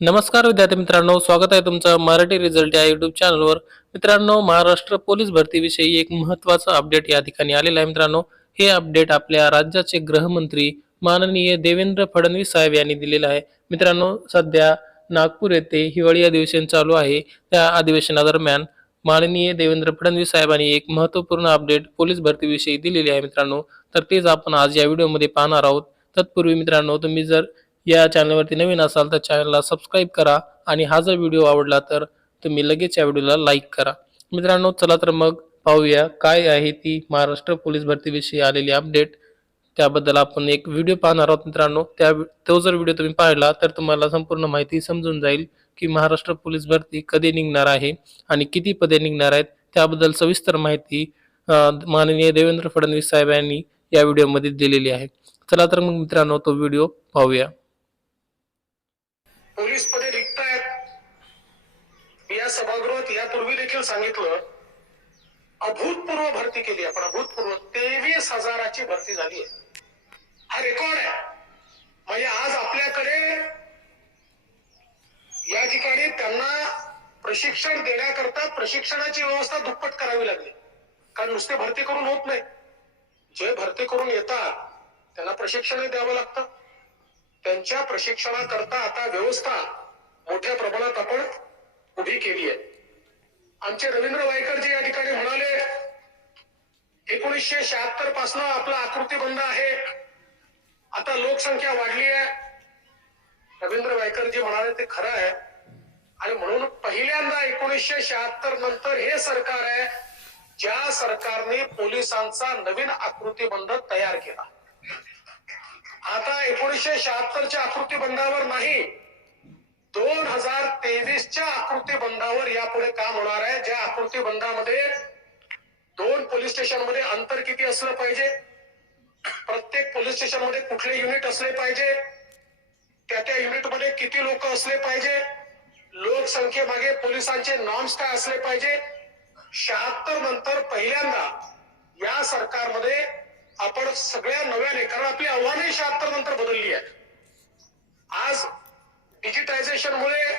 नमस्कार विद्यार्थी मित्रांनो स्वागत आहे तुमचं मराठी रिझल्ट या युट्यूब चॅनलवर मित्रांनो महाराष्ट्र पोलीस भरतीविषयी एक महत्वाचं अपडेट या ठिकाणी आलेलं आहे मित्रांनो. हे अपडेट आपल्या राज्याचे गृहमंत्री माननीय देवेंद्र फडणवीस साहेब यांनी दिलेलं आहे. मित्रांनो सध्या नागपूर येथे हिवाळी अधिवेशन चालू आहे. त्या अधिवेशनादरम्यान माननीय देवेंद्र फडणवीस साहेबांनी एक महत्त्वपूर्ण अपडेट पोलीस भरतीविषयी दिलेली आहे मित्रांनो. तर तेच आपण आज या व्हिडिओमध्ये पाहणार आहोत. तत्पूर्वी मित्रांनो तुम्ही जर या चॅनलवरती नवीन असाल तर चॅनलला सबस्क्राईब करा. आणि हा जर व्हिडिओ आवडला तर तुम्ही लगेच या व्हिडिओला लाईक करा. मित्रांनो चला तर मग पाहूया काय आहे ती महाराष्ट्र पोलीस भरतीविषयी आलेली अपडेट त्याबद्दल आपण एक व्हिडिओ पाहणार आहोत मित्रांनो. त्या तो जर व्हिडिओ तुम्ही पाहिला तर तुम्हाला संपूर्ण माहिती समजून जाईल की महाराष्ट्र पोलीस भरती कधी निघणार आहे आणि किती पदे निघणार आहेत. त्याबद्दल सविस्तर माहिती माननीय देवेंद्र फडणवीस साहेब यांनी या व्हिडिओमध्ये दिलेली आहे. चला तर मग मित्रांनो तो व्हिडिओ पाहूया. पोलीस पदे रिक्त आहेत मी या सभागृहात यापूर्वी देखील सांगितलं अभूतपूर्व भरती केली आपण अभूतपूर्व तेवीस हजाराची भरती झाली आहे. हा रेकॉर्ड आहे. म्हणजे आज आपल्याकडे या ठिकाणी त्यांना प्रशिक्षण देण्याकरता प्रशिक्षणाची व्यवस्था दुप्पट करावी लागली. कारण नुसते भरती करून होत नाही. जे भरती करून येतात त्यांना प्रशिक्षणही द्यावं लागतं. त्यांच्या प्रशिक्षणाकरता आता व्यवस्था मोठ्या प्रमाणात आपण उभी केली आहे. आमचे रवींद्र वायकरजी या ठिकाणी म्हणाले एकोणीसशे शहात्तरपासून आपला आकृतीबंध आहे. आता लोकसंख्या वाढली आहे. रवींद्र वायकरजी म्हणाले ते खरं आहे. आणि म्हणून पहिल्यांदा एकोणीसशे शहात्तर नंतर हे सरकार आहे ज्या सरकारने पोलिसांचा नवीन आकृतीबंध तयार केला. आता एकोणीसशे शहात्तरच्या आकृतीबंधावर नाही दोन हजार तेवीसच्या आकृतीबंधावर यापुढे काम होणार आहे. ज्या आकृतीबंधामध्ये दोन पोलीस स्टेशनमध्ये अंतर किती असलं पाहिजे प्रत्येक पोलीस स्टेशनमध्ये कुठले युनिट असले पाहिजे त्या त्या युनिटमध्ये किती लोक असले पाहिजे लोकसंख्येमागे पोलिसांचे नॉर्म्स काय असले पाहिजे शहात्तर नंतर पहिल्यांदा या सरकारमध्ये आपण सगळ्या नव्याने कारण आपली आव्हाने शहात्तर नंतर बदलली आहेत. आज डिजिटायझेशनमुळे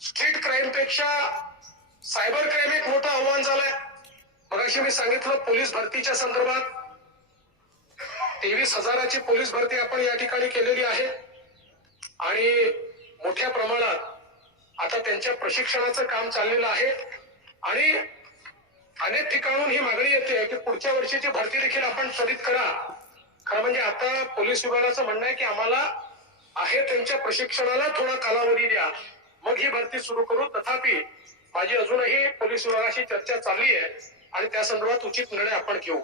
स्ट्रीट क्राईमपेक्षा सायबर क्राईम एक मोठं आव्हान झालंय. मगाशी मी सांगितलं पोलीस भरतीच्या संदर्भात तेवीस हजाराची पोलीस भरती आपण या ठिकाणी केलेली आहे. आणि मोठ्या प्रमाणात आता त्यांच्या प्रशिक्षणाचं काम चाललेलं आहे. आणि अनेक ठिकाणून ही मागणी येते की पुढच्या वर्षीची भरती देखील आपण त्वरित करा. खरं म्हणजे आता पोलीस विभागाचं म्हणणं आहे की आम्हाला आहे त्यांच्या प्रशिक्षणाला थोडा कालावधी द्या. मग ही भरती सुरू करू. तथापि माझी अजूनही पोलीस विभागाशी चर्चा चालली आहे आणि त्या संदर्भात उचित निर्णय आपण घेऊ.